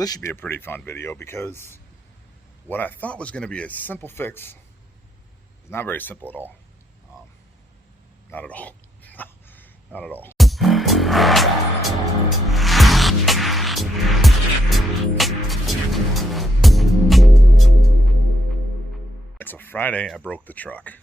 This should be a pretty fun video because what I thought was going to be a simple fix is not very simple at all. Not at all. Not at all. It's a Friday. I broke the truck.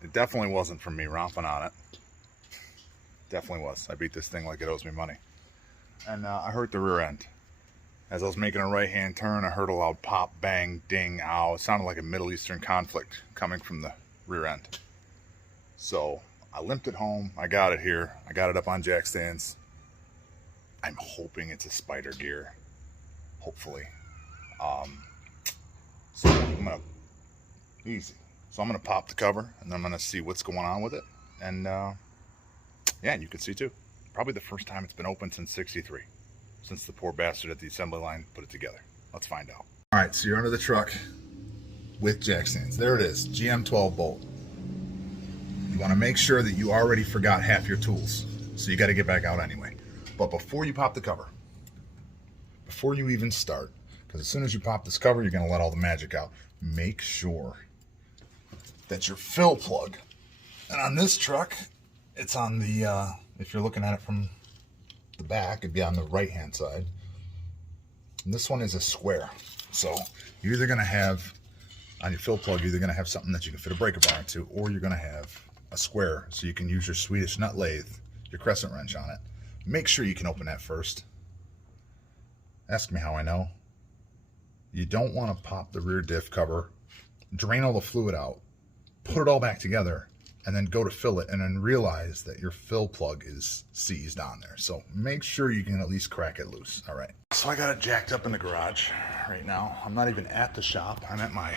It definitely wasn't from me romping on it. Definitely was. I beat this thing like it owes me money. And I hurt the rear end. As I was making a right-hand turn, I heard a loud pop, bang, ding, ow. It sounded like a Middle Eastern conflict coming from the rear end. So I limped it home. I got it here. I got it up on jack stands. I'm hoping it's a spider gear. Hopefully. So I'm gonna pop the cover and then I'm gonna see what's going on with it. And yeah, you can see too. Probably the first time it's been open since '63, since the poor bastard at the assembly line put it together. Let's find out. All right, so you're under the truck with jack stands. There it is, GM 12 bolt. You want to make sure that you already forgot half your tools, so you got to get back out anyway. But before you pop the cover, before you even start, because as soon as you pop this cover, you're going to let all the magic out. Make sure that your fill plug, and on this truck, it's on the, if you're looking at it from the back, it'd be on the right-hand side. And this one is a square. So you're either going to have, on your fill plug, you're either going to have something that you can fit a breaker bar into, or you're going to have a square, so you can use your Swedish nut lathe, your crescent wrench on it. Make sure you can open that first. Ask me how I know. You don't want to pop the rear diff cover, drain all the fluid out, put it all back together, and then go to fill it, and then realize that your fill plug is seized on there. So make sure you can at least crack it loose. All right. So I got it jacked up in the garage right now. I'm not even at the shop. I'm at my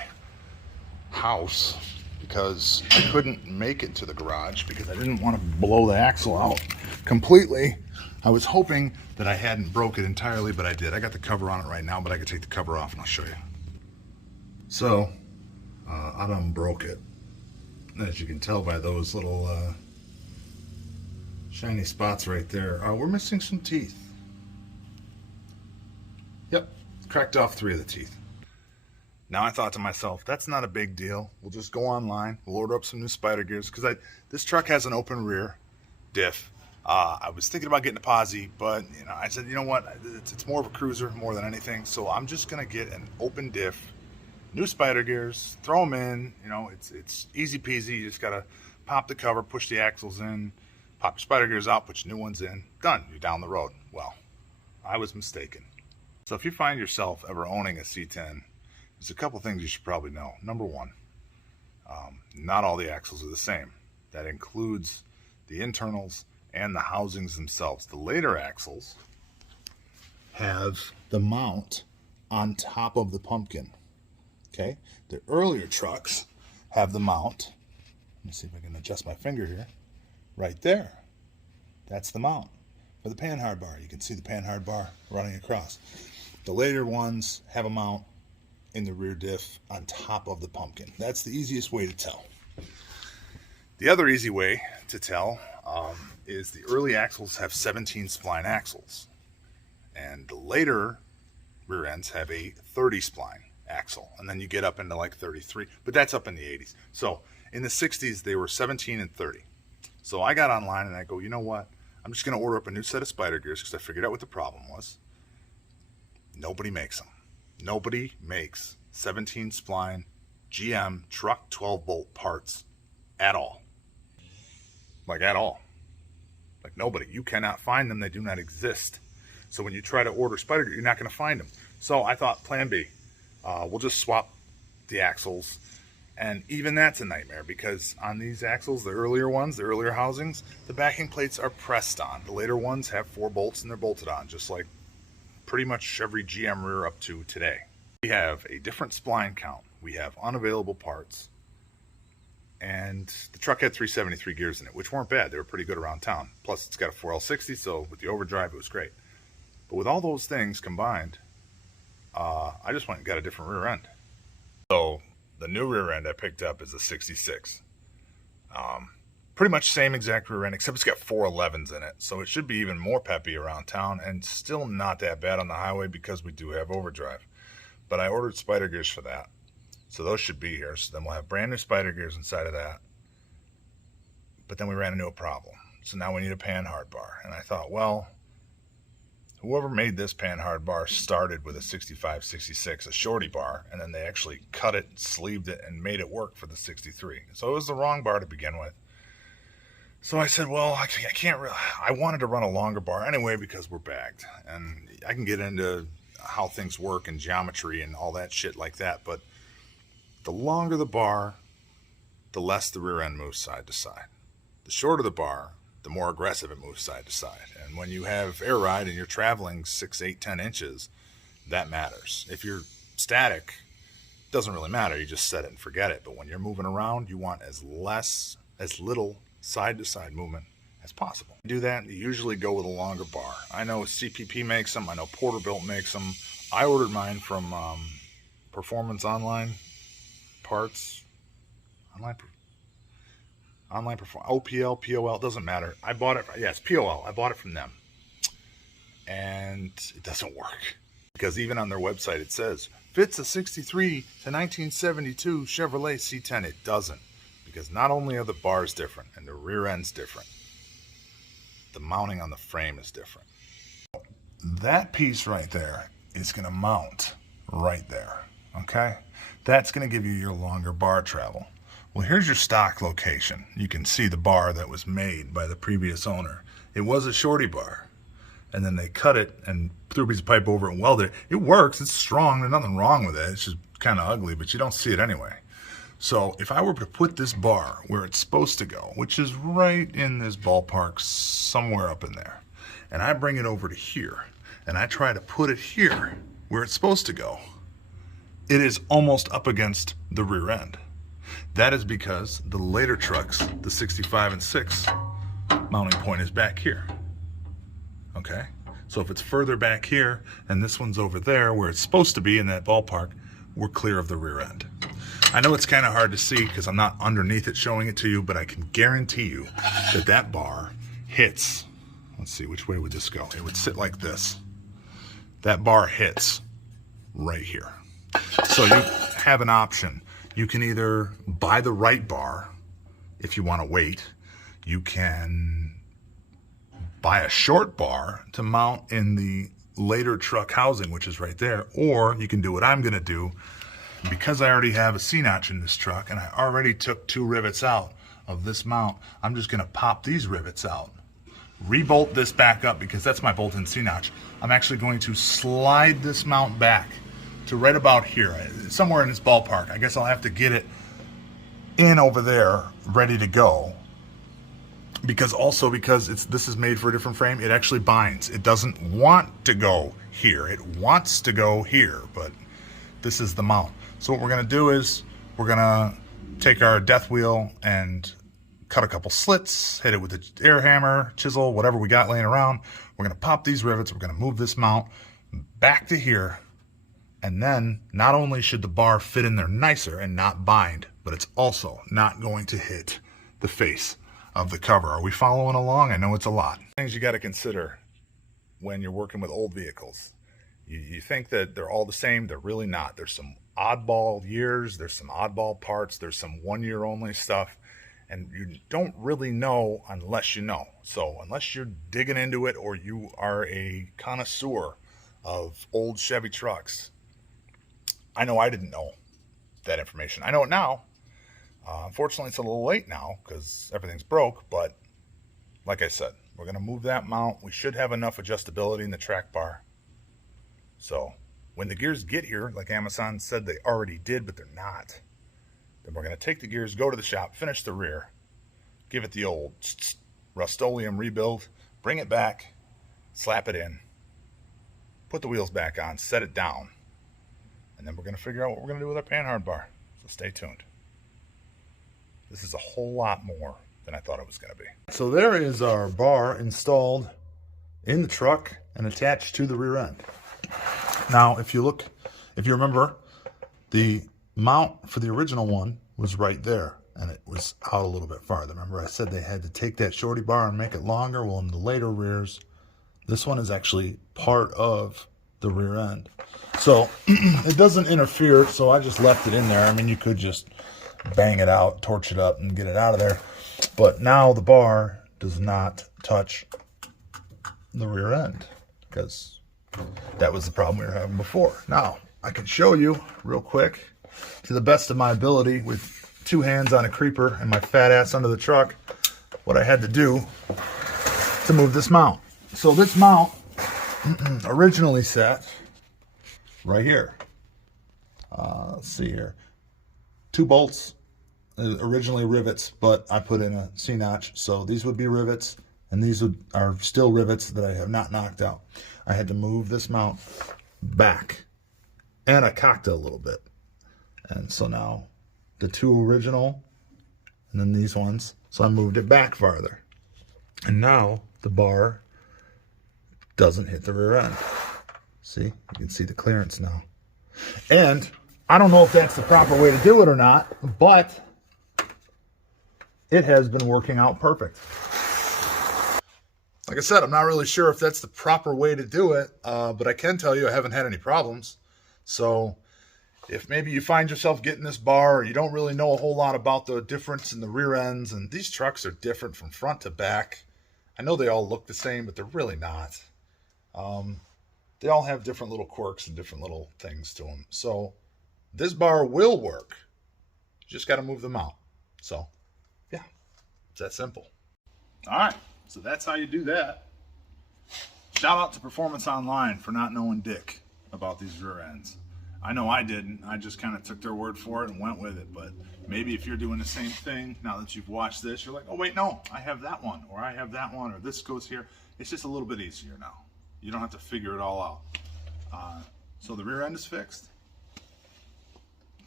house because I couldn't make it to the garage because I didn't want to blow the axle out completely. I was hoping that I hadn't broke it entirely, but I did. I got the cover on it right now, but I could take the cover off and I'll show you. So I done broke it. As you can tell by those little shiny spots right there, we're missing some teeth. Yep, cracked off 3 of the teeth. Now I thought to myself, that's not a big deal. We'll just go online. We'll order up some new spider gears because this truck has an open rear diff. I was thinking about getting a posi, but I said, you know what? It's more of a cruiser more than anything. So I'm just gonna get an open diff. New spider gears, throw them in, it's easy peasy. You just gotta pop the cover, push the axles in, pop your spider gears out, put your new ones in, done, you're down the road. Well, I was mistaken. So if you find yourself ever owning a C10, there's a couple things you should probably know. Number one, not all the axles are the same. That includes the internals and the housings themselves. The later axles have the mount on top of the pumpkin. Okay, the earlier trucks have the mount. Let me see if I can adjust my finger here. Right there. That's the mount for the panhard bar. You can see the panhard bar running across. The later ones have a mount in the rear diff on top of the pumpkin. That's the easiest way to tell. The other easy way to tell is the early axles have 17 spline axles. And the later rear ends have a 30 spline axle, and then you get up into like 33, but that's up in the 80s. So in the 60s they were 17 and 30. So I got online and I go, you know what, I'm just going to order up a new set of spider gears because I figured out what the problem was. Nobody makes them. Nobody makes 17 spline GM truck 12 bolt parts at all. Like at all. Like nobody. You cannot find them. They do not exist. So when you try to order spider gear, you're not going to find them. So I thought plan B. We'll just swap the axles, and even that's a nightmare because on these axles, the earlier ones, the earlier housings, the backing plates are pressed on. The later ones have 4 bolts and they're bolted on, just like pretty much every GM rear up to today. We have a different spline count. We have unavailable parts, and the truck had 373 gears in it, which weren't bad. They were pretty good around town. Plus, it's got a 4L60, so with the overdrive, it was great. But with all those things combined, I just went and got a different rear end. So the new rear end I picked up is a 66. Pretty much same exact rear end, except it's got 411s in it. So it should be even more peppy around town and still not that bad on the highway because we do have overdrive. But I ordered spider gears for that. So those should be here. So then we'll have brand new spider gears inside of that. But then we ran into a problem. So now we need a panhard bar. And I thought, well, whoever made this panhard bar started with a 65-66, a shorty bar, and then they actually cut it, sleeved it, and made it work for the 63. So it was the wrong bar to begin with. So I said, well, I can't really, I wanted to run a longer bar anyway because we're bagged. And I can get into how things work and geometry and all that shit like that, but the longer the bar, the less the rear end moves side to side. The shorter the bar, the more aggressive it moves side to side. And when you have air ride and you're traveling 6, 8, 10 inches, that matters. If you're static, it doesn't really matter. You just set it and forget it. But when you're moving around, you want as little side-to-side movement as possible. To do that, you usually go with a longer bar. I know CPP makes them. I know Porterbuilt makes them. I ordered mine from Performance Online Parts. Online Performance. OPL, POL, doesn't matter. I bought it. Yes, POL. I bought it from them. And it doesn't work. Because even on their website it says, fits a 63 to 1972 Chevrolet C10. It doesn't. Because not only are the bars different and the rear end's different, the mounting on the frame is different. That piece right there is going to mount right there, okay? That's going to give you your longer bar travel. Well, here's your stock location. You can see the bar that was made by the previous owner. It was a shorty bar, and then they cut it and threw a piece of pipe over it and welded it. It works. It's strong. There's nothing wrong with it. It's just kind of ugly, but you don't see it anyway. So if I were to put this bar where it's supposed to go, which is right in this ballpark somewhere up in there, and I bring it over to here, and I try to put it here where it's supposed to go, it is almost up against the rear end. That is because the later trucks, the 65 and 6, mounting point is back here. Okay? So if it's further back here, and this one's over there where it's supposed to be in that ballpark, we're clear of the rear end. I know it's kind of hard to see because I'm not underneath it showing it to you, but I can guarantee you that that bar hits. Let's see, which way would this go? It would sit like this. That bar hits right here. So you have an option. You can either buy the right bar if you want to wait. You can buy a short bar to mount in the later truck housing, which is right there, or you can do what I'm going to do. Because I already have a C-notch in this truck and I already took 2 rivets out of this mount, I'm just going to pop these rivets out, rebolt this back up because that's my bolt-in C-notch. I'm actually going to slide this mount back to right about here, somewhere in this ballpark. I guess I'll have to get it in over there, ready to go. Because this is made for a different frame, it actually binds. It doesn't want to go here. It wants to go here, but this is the mount. So what we're going to do is we're going to take our death wheel and cut a couple slits, hit it with the air hammer, chisel, whatever we got laying around. We're going to pop these rivets. We're going to move this mount back to here. And then not only should the bar fit in there nicer and not bind, but it's also not going to hit the face of the cover. Are we following along? I know it's a lot. Things you got to consider when you're working with old vehicles. You think that they're all the same. They're really not. There's some oddball years. There's some oddball parts. There's some 1-year only stuff. And you don't really know unless you know. So unless you're digging into it or you are a connoisseur of old Chevy trucks, I know I didn't know that information. I know it now. Unfortunately, it's a little late now because everything's broke. But like I said, we're going to move that mount. We should have enough adjustability in the track bar. So when the gears get here, like Amazon said they already did, but they're not, then we're going to take the gears, go to the shop, finish the rear, give it the old Rust-Oleum rebuild, bring it back, slap it in, put the wheels back on, set it down, and then we're going to figure out what we're going to do with our panhard bar. So stay tuned. This is a whole lot more than I thought it was going to be. So there is our bar installed in the truck and attached to the rear end. Now, if you remember, the mount for the original one was right there. and it was out a little bit farther. Remember I said they had to take that shorty bar and make it longer? Well, in the later rears, this one is actually part of the rear end. So it doesn't interfere, so I just left it in there. I mean, you could just bang it out, torch it up, and get it out of there. But now the bar does not touch the rear end, because that was the problem we were having before. Now, I can show you real quick, to the best of my ability, with 2 hands on a creeper and my fat ass under the truck, what I had to do to move this mount. So this mount originally sat right here. Let's see here. 2 bolts, originally rivets, but I put in a C-notch. So these would be rivets, and these are still rivets that I have not knocked out. I had to move this mount back, and I cocked it a little bit. And so now the 2 original, and then these ones. So I moved it back farther. And now the bar doesn't hit the rear end. See, you can see the clearance now. And I don't know if that's the proper way to do it or not, but it has been working out perfect. Like I said, I'm not really sure if that's the proper way to do it, but I can tell you I haven't had any problems. So if maybe you find yourself getting this bar, or you don't really know a whole lot about the difference in the rear ends, and these trucks are different from front to back. I know they all look the same, but they're really not. They all have different little quirks and different little things to them. So this bar will work. You just got to move them out. So yeah, it's that simple. All right, so that's how you do that. Shout out to Performance Online for not knowing dick about these rear ends. I know I didn't. I just kind of took their word for it and went with it. But maybe if you're doing the same thing, now that you've watched this, you're like, oh, wait, no, I have that one, or I have that one, or this goes here. It's just a little bit easier now. You don't have to figure it all out. So the rear end is fixed.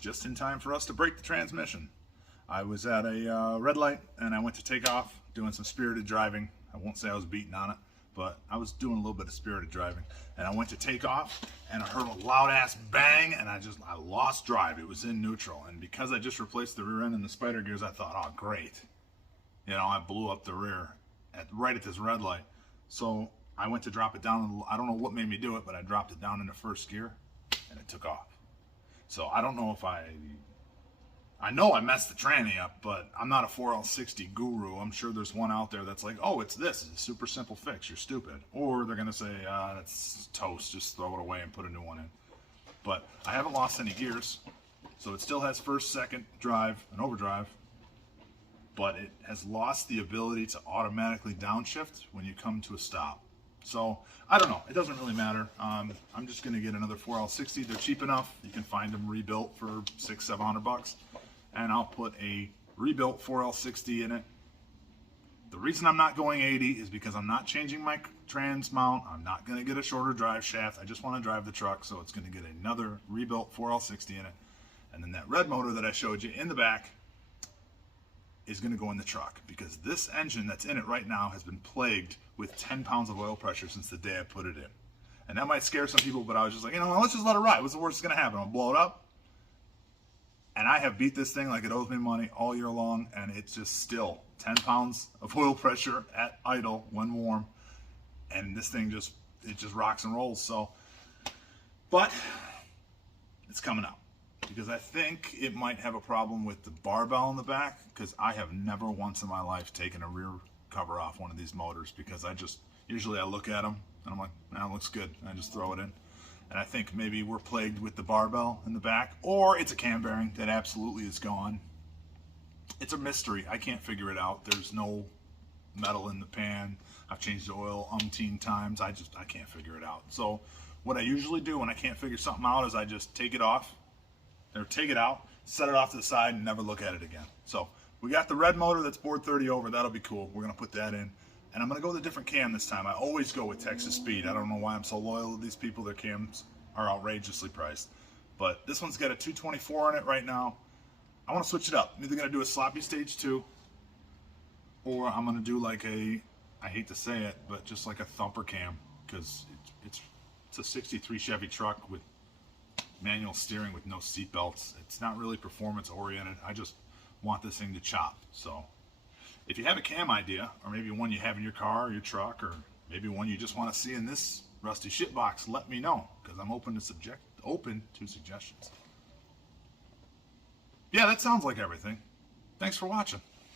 Just in time for us to break the transmission. I was at a red light, and I went to take off, doing some spirited driving. I won't say I was beating on it, but I was doing a little bit of spirited driving. And I went to take off, and I heard a loud ass bang, and I lost drive. It was in neutral. And because I just replaced the rear end and the spider gears, I thought, oh, great. You know, I blew up the rear right at this red light. So I went to drop it down. I don't know what made me do it, but I dropped it down into first gear, and it took off. So I don't know if I know I messed the tranny up, but I'm not a 4L60 guru. I'm sure there's one out there that's like, oh, it's this. It's a super simple fix. You're stupid. Or they're going to say, that's toast. Just throw it away and put a new one in. But I haven't lost any gears. So it still has first, second, drive, and overdrive. But it has lost the ability to automatically downshift when you come to a stop. So I don't know. It doesn't really matter. I'm just going to get another 4L60. They're cheap enough. You can find them rebuilt for $600-700. And I'll put a rebuilt 4L60 in it. The reason I'm not going 80 is because I'm not changing my trans mount. I'm not going to get a shorter drive shaft. I just want to drive the truck, so it's going to get another rebuilt 4L60 in it. And then that red motor that I showed you in the back is going to go in the truck, because this engine that's in it right now has been plagued with 10 pounds of oil pressure since the day I put it in. And that might scare some people, but I was just like, you know, let's just let it ride. What's the worst that's going to happen? I'll blow it up. And I have beat this thing like it owes me money all year long, and it's just still 10 pounds of oil pressure at idle when warm. And this thing just rocks and rolls. So, but it's coming out, because I think it might have a problem with the barbell in the back, because I have never once in my life taken a rear cover off one of these motors, because usually I look at them and I'm like, that looks good. And I just throw it in. And I think maybe we're plagued with the barbell in the back, or it's a cam bearing that absolutely is gone. It's a mystery. I can't figure it out. There's no metal in the pan. I've changed the oil umpteen times. I can't figure it out. So what I usually do when I can't figure something out is I just take it off, or take it out, set it off to the side, and never look at it again. So we got the red motor that's board 30 over. That'll be cool. We're going to put that in. And I'm going to go with a different cam this time. I always go with Texas Speed. I don't know why I'm so loyal to these people. Their cams are outrageously priced. But this one's got a 224 on it right now. I want to switch it up. I'm either going to do a sloppy stage 2, or I'm going to do like I hate to say it, but just like a thumper cam, because it's a 63 Chevy truck with manual steering with no seat belts. It's not really performance oriented. I just want this thing to chop. So if you have a cam idea, or maybe one you have in your car or your truck, or maybe one you just want to see in this rusty shit box, let me know, because I'm open to suggestions. Yeah, that sounds like everything. Thanks for watching.